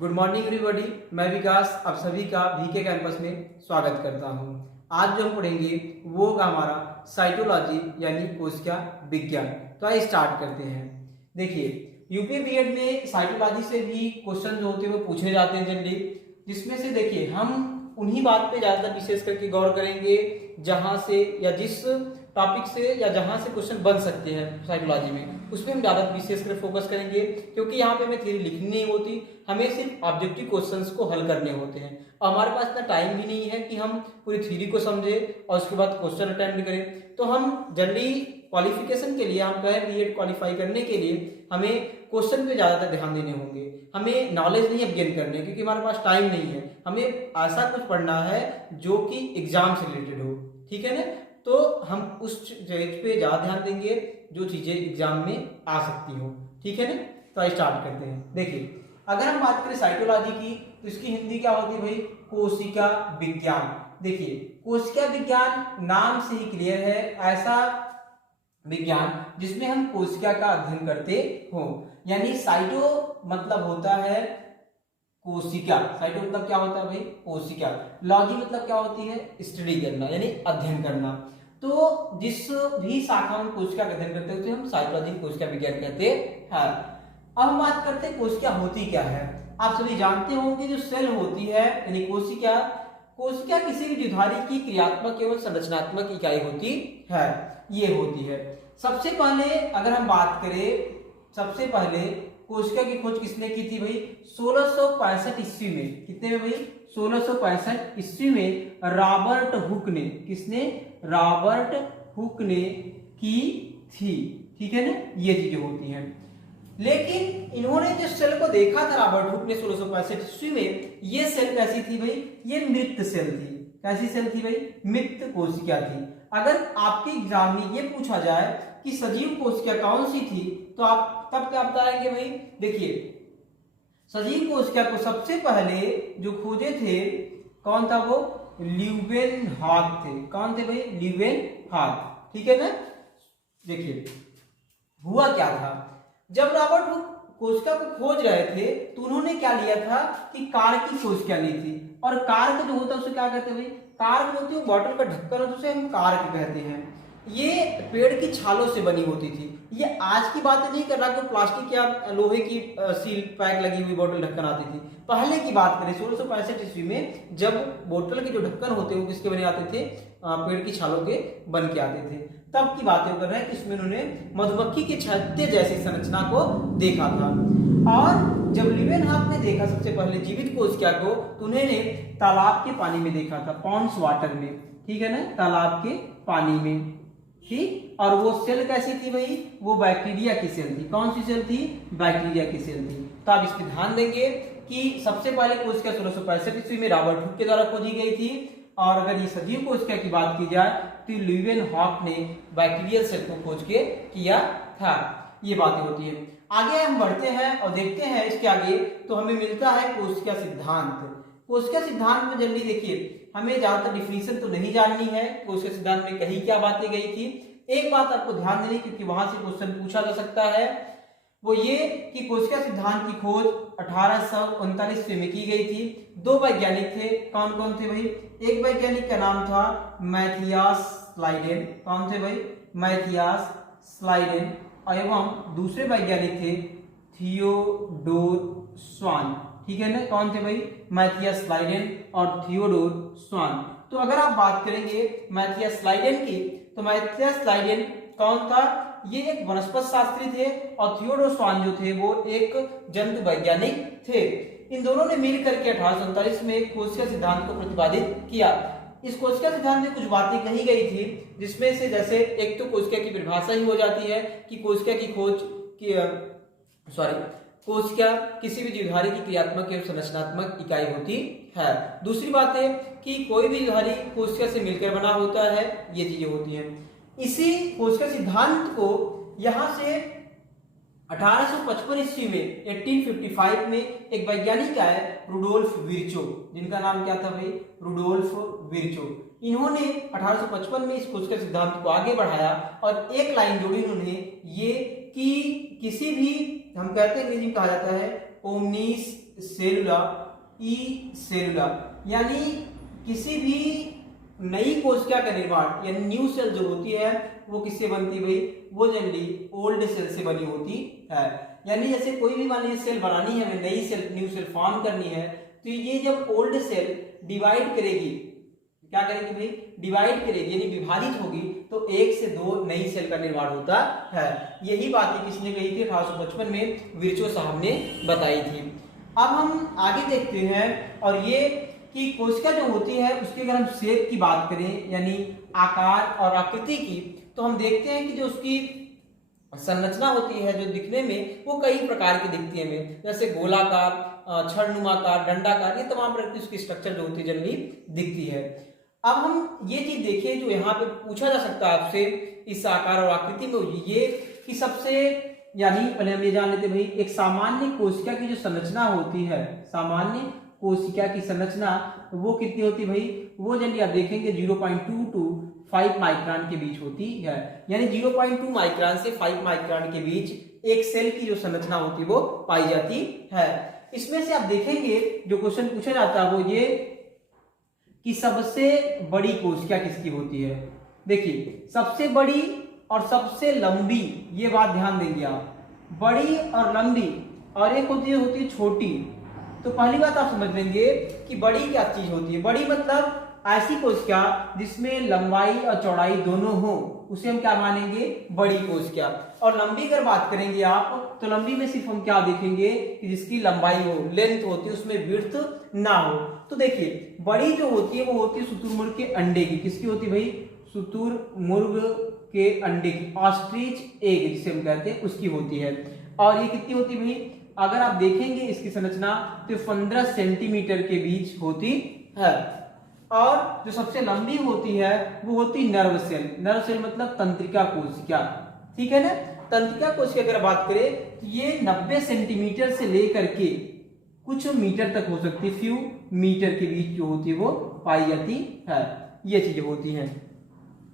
Good morning everybody. मैं विकास आप सभी का वीके कैंपस में स्वागत करता हूं। आज जो हम पढ़ेंगे वो होगा हमारा साइटोलॉजी यानी कोशिका विज्ञान। तो आइए स्टार्ट करते हैं। देखिए, यूपी बीएड में साइटोलॉजी से भी क्वेश्चन जो होते हैं वो पूछे जाते हैं जनरली, जिसमें से देखिए हम उन्हीं बात पे ज्यादा विशेष करके गौर करेंगे जहां से या जिस टॉपिक से या जहां से क्वेश्चन बन सकते हैं साइकोलॉजी में, उसमें हम ज्यादा विशेष कर फोकस करेंगे, क्योंकि यहाँ पे हमें थ्योरी लिखनी नहीं होती, हमें सिर्फ ऑब्जेक्टिव क्वेश्चंस को हल करने होते हैं। और हमारे पास इतना टाइम भी नहीं है कि हम पूरी थ्योरी को समझे और उसके बाद क्वेश्चन अटेम्प्ट करें। तो हम जनरली क्वालिफिकेशन के लिए, हम कहें बीएड क्वालिफाई करने के लिए, हमें क्वेश्चन पे ज्यादातर ध्यान देने होंगे। हमें नॉलेज नहीं अब गेन करने, क्योंकि हमारे पास टाइम नहीं है। हमें ऐसा कुछ पढ़ना है जो कि एग्जाम से रिलेटेड हो, ठीक है ना। तो हम उस चीज पे ज्यादा ध्यान देंगे जो चीजें एग्जाम में आ सकती हो, ठीक है ना। तो स्टार्ट करते हैं। देखिए, अगर हम बात करें साइटोलॉजी की तो इसकी हिंदी क्या होती है भाई? कोशिका विज्ञान। देखिए, कोशिका विज्ञान नाम से ही क्लियर है, ऐसा विज्ञान जिसमें हम कोशिका का अध्ययन करते हो। यानी साइटो मतलब होता है कोशिका। साइटो मतलब क्या होता है भाई? कोशिका। लॉजी मतलब क्या होती है? स्टडी करना यानी अध्ययन करना। तो जिस भी शाखा में कोशिका का अध्ययन करते हैं हम साइटोलॉजी कोशिका विज्ञान कहते हैं। अब हम बात करते हैं कोशिका होती क्या है। आप सभी जानते होंगे जो सेल होती है यानी कोशिका, कोशिका किसी भी जीवधारी की क्रियात्मक एवं संरचनात्मक इकाई होती है। ये होती है। सबसे पहले अगर हम बात करें, सबसे पहले कोशिका की खोज किसने की थी भाई? 1665 ईस्वी में। कितने में भाई? 1665 ईस्वी में रॉबर्ट हुक ने, किसने? रॉबर्ट हुक ने की थी, ठीक है ना। ये चीजें होती हैं। लेकिन इन्होंने जो सेल को देखा था रॉबर्ट हुक ने 1665 ईस्वी में, ये सेल कैसी थी भाई? ये मृत सेल थी। कैसी सेल थी भाई? मृत कोशिका थी। अगर आपके एग्जाम में ये पूछा जाए कि सजीव कोशिका कौन सी थी, तो आप तब क्या बताएंगे भाई? देखिए, सजीव कोशिका को सबसे पहले जो खोजे थे कौन था? वो ल्यूवेनहॉक थे। कौन थे भाई? ल्यूवेनहॉक, ठीक है ना। देखिए, हुआ क्या था, जब रॉबर्ट हुक कोशिका को खोज रहे थे तो उन्होंने क्या लिया था कि कार्क की कोशिका ली थी। और कार्क जो होता है उसे क्या कहते हैं भाई? कार्क जो होती है बॉटल का ढक्कन होता है, उसे हम कार्क कहते हैं। ये पेड़ की छालों से बनी होती थी। ये आज की बात नहीं कर रहा कि प्लास्टिक या लोहे की सील पैक लगी हुई बोतल ढक्कन आती थी। पहले की बात करें 1665 ईस्वी में, जब बोतल के जो ढक्कन होते हैं वो किसके बने आते थे? पेड़ की छालों के बन के आते थे। तब की बातें कर रहे हैं कि इसमें उन्होंने मधुमक्खी के छत्ते जैसी संरचना को देखा था। और जब ल्यूवेनहॉक ने देखा सबसे पहले जीवित कोशिका को, तो उन्होंने तालाब के पानी में देखा था, पॉन्ड्स वाटर में, ठीक है ना, तालाब के पानी में, ठीक। और वो सेल कैसी थी भाई? वो बैक्टीरिया की सेल थी। कौन सी सेल थी? बैक्टीरिया की सेल थी। तो आप इस पे ध्यान देंगे कि सबसे पहले कोशिका 1665 ईस्वी में रॉबर्ट हुक के द्वारा खोजी गई थी। और अगर ये सजीव कोशिका की बात की जाए तो ल्यूवेनहॉक ने बैक्टीरियल सेल को खोज के किया था। ये बातें होती है। आगे हम बढ़ते हैं और देखते हैं इसके आगे, तो हमें मिलता है कोशिका सिद्धांत। कोशिका सिद्धांत में जल्दी देखिए, हमें ज्यादातर डिफिनीशन तो नहीं जाननी है, कोशिका सिद्धांत में कही क्या बातें गई थी। एक बात आपको ध्यान देनी, क्योंकि वहां से क्वेश्चन पूछा जा सकता है, वो ये कि कोशिका सिद्धांत की खोज 1839 में की गई थी। दो वैज्ञानिक थे। कौन कौन थे भाई? एक वैज्ञानिक का नाम था मैथियास स्लाइडेन। कौन थे भाई? Matthias Schleiden. एवं दूसरे वैज्ञानिक थे थियोडोर स्वान, ठीक है ना। कौन थे भाई? मैथियास स्लाइडेन और थियोडोर स्वान। तो अगर आप बात करेंगे मैथियास स्लाइडेन की, तो मैथियास स्लाइडेन कौन था? ये एक वनस्पति शास्त्री थे। और थियोडोर स्वान जो थे वो एक जंतु वैज्ञानिक थे। इन दोनों ने मिलकर के 1839 में कोशिका सिद्धांत को प्रतिपादित किया। इस कोशिका सिद्धांत में कुछ बातें कही गई थी, जिसमें से जैसे एक तो कोशिका की परिभाषा ही हो जाती है कि कोशिका की खोज की कोशिका किसी भी जीवधारी की क्रियात्मक एवं संरचनात्मक इकाई होती है। दूसरी बात है कि कोई भी जीवधारी कोशिका से मिलकर बना होता है। ये चीजें होती हैं। इसी कोशिका सिद्धांत को यहाँ से 1855 ईस्वी में 1855 में एक वैज्ञानिक आए रुडोल्फ विर्चो, जिनका नाम क्या था भाई? Rudolf Virchow. इन्होंने 1855 में इस कोशिका सिद्धांत को आगे बढ़ाया और एक लाइन जोड़ी उन्होंने ये कि किसी भी, हम कहते हैं अंग्रेजी में कहा जाता है ओमनीस सेलुला, ई सेलुला, यानी किसी भी नई कोशिका का निर्माण यानी न्यू सेल जो होती है वो किससे बनती भाई, वो जनरली ओल्ड सेल से बनी होती है। यानी जैसे कोई भी मान लीजिए सेल बनानी है, हमें नई सेल न्यू सेल फॉर्म करनी है, तो ये जब ओल्ड सेल डिवाइड करेगी, क्या करेगी भाई, डिवाइड करेगी यानी विभाजित होगी, तो 1 से 2 नई सेल का निर्माण होता है। यही बातें किसने कही थी, 1855 में विर्चो साहब ने बताई थी। अब हम आगे देखते हैं, और ये कि कोशिका जो होती है उसके अगर हम शेप की बात करें यानी आकार और आकृति की, तो हम देखते हैं कि जो उसकी संरचना होती है जो दिखने में वो कई प्रकार की दिखती है हमें, जैसे गोलाकार, छड़नुमाकार, डंडाकार, ये तमाम प्रकार की उसकी स्ट्रक्चर जो होती है जनरली दिखती है। अब हम ये चीज देखें जो यहाँ पे पूछा जा सकता है आपसे इस आकार और आकृति में, ये कि सबसे, यानी पहले हम ये जान लेते भाई, एक सामान्य कोशिका की जो संरचना होती है, सामान्य कोशिका की संरचना वो कितनी होती है भाई, वो जनरली आप देखेंगे 0.2 to 5 माइक्रोन के बीच होती है। यानी 0.2 माइक्रोन से 5 माइक्रोन के बीच एक सेल की जो संरचना होती है वो पाई जाती है। इसमें से आप देखेंगे जो क्वेश्चन पूछा जाता है वो ये कि सबसे बड़ी कोशिका किसकी होती है। देखिए सबसे बड़ी और सबसे लंबी, ये बात ध्यान देंगे आप, बड़ी और लंबी, और एक होती है छोटी। तो पहली बात आप समझ लेंगे कि बड़ी क्या चीज होती है। बड़ी मतलब ऐसी कोशिका जिसमें लंबाई और चौड़ाई दोनों हो, उसे हम क्या मानेंगे, बड़ी कोशिका। और लंबी अगर बात करेंगे आप, तो लंबी में सिर्फ हम क्या देखेंगे कि जिसकी लंबाई हो, लेंथ होती है, उसमें विड्थ ना हो। तो देखिए बड़ी जो होती है वो होती है शुतुरमुर्ग के अंडे की। किसकी होती है भाई, शुतुरमुर्ग के अंडे की, ऑस्ट्रिच एग जिसे हम कहते हैं, उसकी होती है। और ये कितनी होती है भाई, अगर आप देखेंगे इसकी संरचना तो 15 सेंटीमीटर के बीच होती है। और जो सबसे लंबी होती है वो होती नर्व सेल। नर्व सेल मतलब तंत्रिका कोशिका, ठीक है ना। तंत्रिका कोशिका अगर बात करें तो ये 90 सेंटीमीटर से लेकर के कुछ मीटर तक हो सकती है, फ्यू मीटर के बीच जो होती है वो पाई जाती है। ये चीजें होती हैं।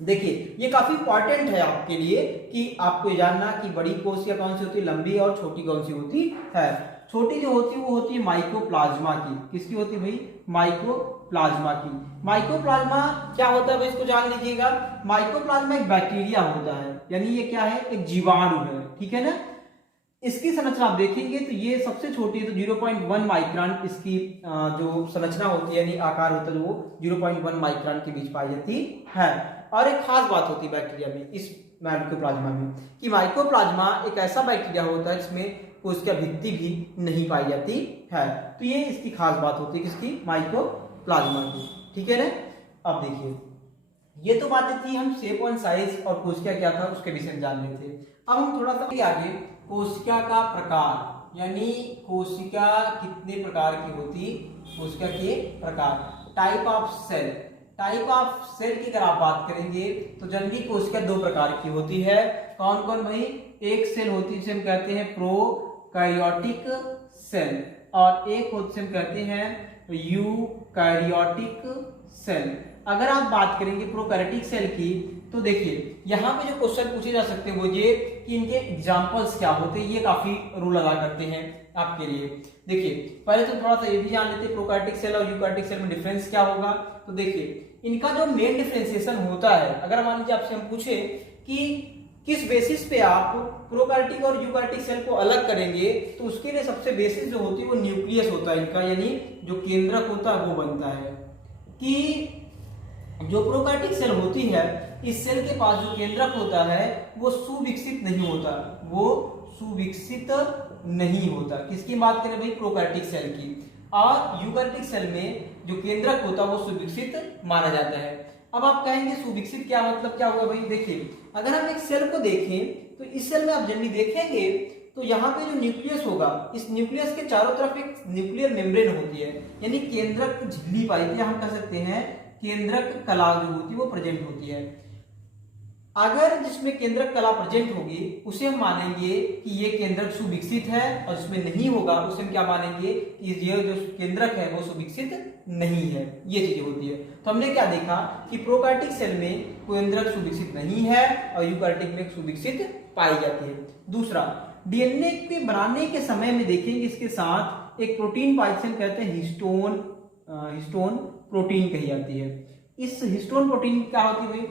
देखिए ये काफी इंपॉर्टेंट है आपके लिए कि आपको जानना कि बड़ी कोशिका कौन सी होती है, लंबी, और छोटी कौन सी होती है। छोटी जो होती है वो होती है माइकोप्लाज्मा की। किसकी होती है भाई, माइकोप्लाज्मा की। माइकोप्लाज्मा क्या होता है भाई, इसको जान लीजिएगा। माइकोप्लाज्मा एक बैक्टीरिया होता है, यानी ये क्या है, एक जीवाणु है, ठीक है ना। इसकी संरचना आप देखेंगे तो ये सबसे छोटी है, तो 0.1 माइक्रोन इसकी जो संरचना होती है यानी आकार होता है वो 0.1 माइक्रोन के बीच पाई जाती है। और एक खास बात होती है बैक्टीरिया में, इस माइकोप्लाज्मा में, कि माइकोप्लाज्मा एक ऐसा बैक्टीरिया होता है जिसमें कोशिका भित्ति भी नहीं पाई जाती है। तो ये इसकी खास बात होती है किसकी, माइकोप्लाज्मा की, ठीक है ना। अब देखिए ये तो बातें थी, हम शेप एंड साइज और कोशिका क्या था उसके विषय में जान रहे थे। अब हम थोड़ा सा आगे कोशिका का प्रकार, यानी कोशिका कितने प्रकार की होती, कोशिका के प्रकार, type of cell. Type of cell की अगर आप बात करेंगे तो जनरली कोशिका 2 प्रकार की होती है। कौन कौन भाई, एक सेल होती है जिसे हम कहते हैं प्रोकैरियोटिक सेल, और एक होती है हम कहते हैं यूकैरियोटिक सेल। अगर आप बात करेंगे प्रोकैरियोटिक सेल की, तो देखिए यहाँ पे जो क्वेश्चन पूछे जा सकते हैं वो ये कि इनके एग्जांपल्स क्या होते हैं, ये काफी रोल अदा करते हैं आपके लिए। देखिए पहले तो थोड़ा सा ये भी जान लेते हैं प्रोकैरियोटिक सेल और यूकैरियोटिक सेल में डिफरेंस क्या होगा। तो देखिए इनका जो मेन डिफरेंशिएशन होता है, अगर मान लीजिए आपसे हम पूछे कि किस बेसिस पे आप प्रोकैरियोटिक और यूकैरियोटिक सेल को अलग करेंगे, तो उसके लिए सबसे बेसिस जो होती है वो न्यूक्लियस होता है इनका, यानी जो केंद्रक होता है वो बनता है। कि जो प्रोकैरियोटिक सेल होती है, इस सेल के पास जो केंद्रक होता है वो सुविकसित नहीं होता, वो सुविकसित नहीं होता। किसकी बात करें भाई, प्रोकैरियोटिक सेल की। और यूकैरियोटिक सेल में जो केंद्रक होता है वो सुविकसित माना जाता है। अब आप कहेंगे सुविकसित क्या मतलब, क्या हुआ भाई। देखिए अगर हम एक सेल को देखें तो इस सेल में आप जनरली देखेंगे तो यहाँ पे जो न्यूक्लियस होगा, इस न्यूक्लियस के चारों तरफ एक न्यूक्लियर मेम्ब्रेन होती है, यानी केंद्रक झिल्ली पाई, या हम कह सकते हैं केंद्रक कला जो होती है वो प्रेजेंट होती है। अगर जिसमें केंद्रक कला प्रेजेंट होगी उसे हम मानेंगे कि ये केंद्रक सुविकसित है, और जिसमें नहीं होगा उसे हम क्या मानेंगे कि ये जो केंद्रक है वो सुविकसित नहीं है। ये चीजें होती है। तो हमने क्या देखा कि प्रोकैरियोटिक सेल में केंद्रक सुविकसित नहीं है और यूकैरियोटिक में सुविकसित पाई जाती है। दूसरा, डीएनए के बनाने के समय में देखेंगे इसके साथ एक प्रोटीन पाइथन कहते हैं हिस्टोन प्रोटीन कही जाती है। इस हिस्टोन प्रोटीन क्या होती है भाई,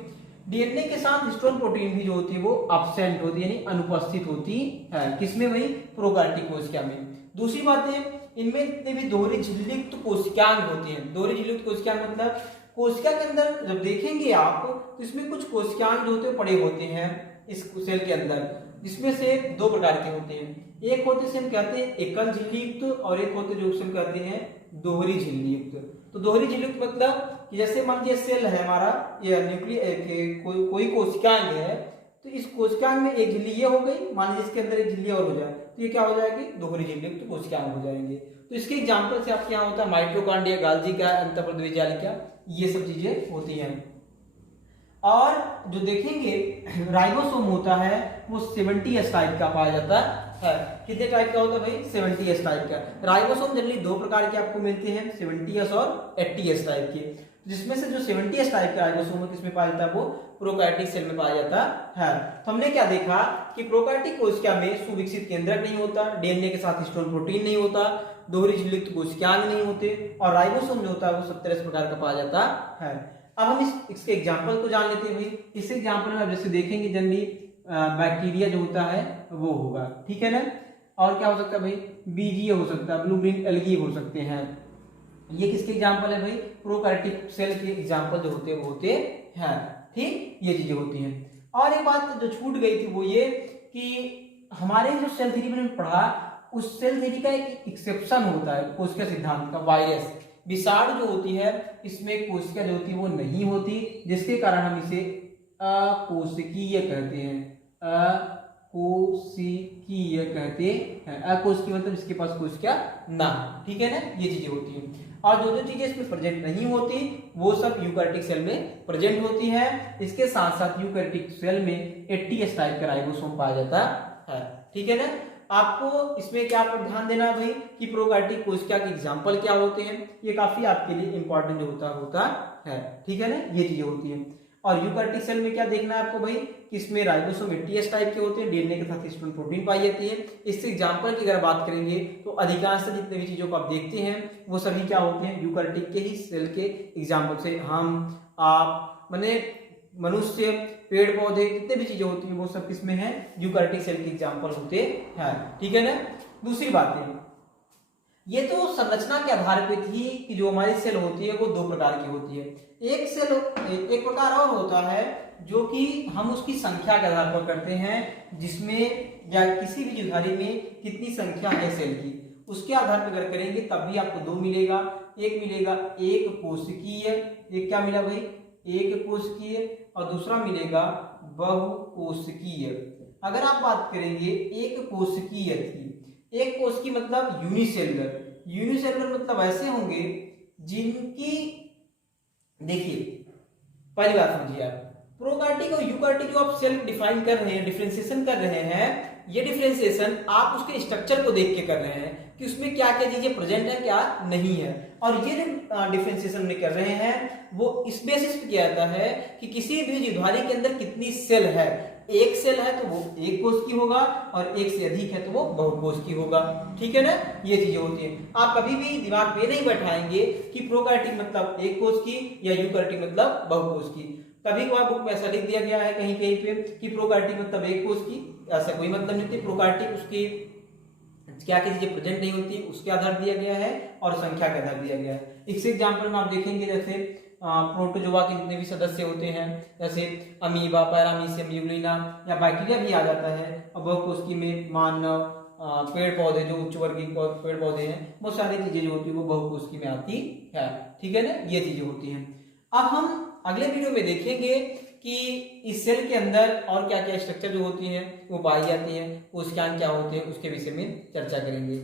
डीएनए के साथ हिस्टोन प्रोटीन भी जो होती है वो अब्सेंट होती है, यानी अनुपस्थित होती है। किसमें भाई, प्रोकार्योटिक कोशिका में। दूसरी बात है, इनमें जितने भी दोहरी झिल्लियुक्त कोशिकांग होती हैं, दोहरी झिल्लियुक्त कोशिकांग मतलब कोशिका के अंदर जब देखेंगे आप तो इसमें कुछ कोशिकांग जो होते हैं पड़े होते हैं इस सेल के अंदर, जिसमें से दो प्रकार के होते हैं। एक होते से हम कहते हैं एकल झिल्लियुक्त और एक होते जो हम कहते हैं दोहरी झिल्लियुक्त। तो दोहरी झिल्लियुक्त मतलब कि जैसे मान लीजिए सेल है हमारा, ये न्यूक्लियर कोई कोशिकांग है, तो इस कोशिकांग में एक झिल्ली ये हो गई, मान लीजिए इसके अंदर एक झिल्ली और हो जाए तो ये क्या हो जाएगी, दोहरी झिल्लियुक्त कोशिकांग हो जाएंगे। तो इसके एग्जांपल से आपके यहाँ होता है माइटोकॉन्ड्रिया, गोल्गी का, अंतःप्रद्रवी जालिका, ये सब चीजें होती हैं। और जो देखेंगे राइबोसोम होता है वो 70S टाइप का पाया जाता है। कितने टाइप का होता है भाई, 70S टाइप का। राइबोसोम जनरली दो प्रकार के आपको मिलते हैं, 70S और 80S टाइप के, जिसमें से जो 70S टाइप का राइबोसोम है किसमें पाया जाता है, वो प्रोकार्योटिक सेल में पाया जाता है। तो हमने क्या देखा कि प्रोकार्योटिक कोशिका में सुविकसित केंद्रक नहीं होता, डीएनए के साथ हिस्टोन प्रोटीन नहीं होता, दोहरी झिल्लियुक्त कोशिकांग नहीं होते, और राइबोसोम जो होता है वो 70S प्रकार का पाया जाता है। अब हम इसके एग्जाम्पल को जान लेते हैं भाई। इस एग्जाम्पल में आप जैसे देखेंगे जनरली बैक्टीरिया जो होता है वो होगा, ठीक है ना। और क्या हो सकता है भाई, बीजीए हो सकता है, ब्लू ग्रीन एल्गी हो सकते हैं। ये किसके एग्जाम्पल है भाई, प्रोकार्योटिक सेल के एग्जाम्पल जो होते हैं वो होते हैं, ठीक, ये चीजें होती हैं। और एक बात जो छूट गई थी वो ये कि हमारे जो सेल थ्योरी में पढ़ा, उस सेल थ्योरी का एक एक्सेप्शन होता है कोशिका सिद्धांत का, वायरस विषाणु जो होती है इसमें कोशिका जो होती है वो नहीं होती, जिसके कारण हम इसे अकोशिकीय कहते हैं, अकोशिकीय कहते हैं। अकोशिकीय मतलब इसके पास कोशिका ना, ठीक है ना, ये चीजें होती हैं। और जो जो चीजें इसमें प्रेजेंट नहीं होती वो सब यूकैरियोटिक सेल में प्रेजेंट होती है। इसके साथ साथ यूकैरियोटिक सेल में 80S टाइप का राइबोसोम पाया जाता है, ठीक है ना। आपको इसमें क्या पर ध्यान देना भाई कि प्रोकार्योटिक कोशिका के एग्जांपल क्या होते हैं, ये काफी आपके लिए इंपॉर्टेंट जो होता है, ठीक है ना, ये चीजें होती हैं। और यूकैरियोटिक सेल में क्या देखना है आपको भाई कि इसमें राइबोसोम 80S टाइप के होते हैं, डीएनए के साथ हिस्टोन प्रोटीन पाई जाती है। इससे एग्जांपल की अगर बात करेंगे तो अधिकांश जितने भी चीजों को आप देखते हैं वो सभी क्या होते हैं, यूकैरियोटिक के ही सेल के एग्जांपल से। हम आप माने मनुष्य, पेड़ पौधे, जितने भी चीजें होती हैं वो सब किसमें है, यूकैरियोटिक सेल के एग्जांपल होते हैं, ठीक है ना। दूसरी बात है, ये तो संरचना के आधार पे थी कि जो हमारी सेल होती है वो दो प्रकार की होती है। एक प्रकार और होता है जो कि हम उसकी संख्या के आधार पर करते हैं, जिसमें या किसी भी जीवधारी में कितनी संख्या है सेल की, उसके आधार पर अगर करेंगे तब भी आपको दो मिलेगा। एक मिलेगा एक कोशिकीय, एक क्या मिला भाई, एक कोशिकीय, और दूसरा मिलेगा बहुकोशिकीय। अगर आप बात करेंगे एक कोशिकीय थी, एक कोशिकीय मतलब यूनिसेलुलर, यूनिसेलुलर मतलब ऐसे होंगे जिनकी, देखिए पहली बात समझिए आप, प्रोकार्योटिक और यूकैरियोटिक जो आप सेल डिफाइन कर रहे हैं, डिफरेंशिएशन कर रहे हैं, ये डिफरेंशिएशन आप उसके स्ट्रक्चर को देख के कर रहे हैं कि उसमें क्या क्या चीजें प्रेजेंट है क्या नहीं है। और ये जो डिफरेंशिएशन में कर रहे हैं वो इस बेसिस पे किया जाता है कि किसी भी जीवधारी के अंदर कितनी सेल है। एक सेल है तो वो एक कोश की होगा, और एक से अधिक है तो वो बहुकोश की होगा, ठीक है ना, ये चीजें होती हैं। आप कभी भी दिमाग पे नहीं बैठाएंगे कि प्रोकार्योटिक मतलब एक कोश की या यूकैरियोटिक मतलब बहुकोश की। कभी कभार बुक में ऐसा लिख दिया गया है कहीं कहीं पे कि प्रोकार्योटिक मतलब एक कोश की, ऐसा कोई मतलब नहीं। प्रोकार्योटिक उसकी क्या क्या चीजें प्रेजेंट नहीं होती उसके आधार दिया गया है और संख्या के आधार दिया गया है। इस एग्जाम्पल में आप देखेंगे जैसे प्रोटोजोआ के जितने भी सदस्य होते हैं, जैसे अमीबा, पैरामीशियम, यूग्लिना या बैक्टीरिया भी आ जाता है। और बहुकोशिकीय में मानव, पेड़ पौधे जो उच्च वर्गीय पेड़ पौधे हैं, वो सारी चीजें जो होती है वो बहुकोशिकीय में आती है, ठीक है ना, ये चीजें होती हैं। अब हम अगले वीडियो में देखेंगे कि इस सेल के अंदर और क्या क्या स्ट्रक्चर जो होती हैं वो पाई जाती हैं, कोशिकाएं क्या होती हैं, उसके विषय में चर्चा करेंगे।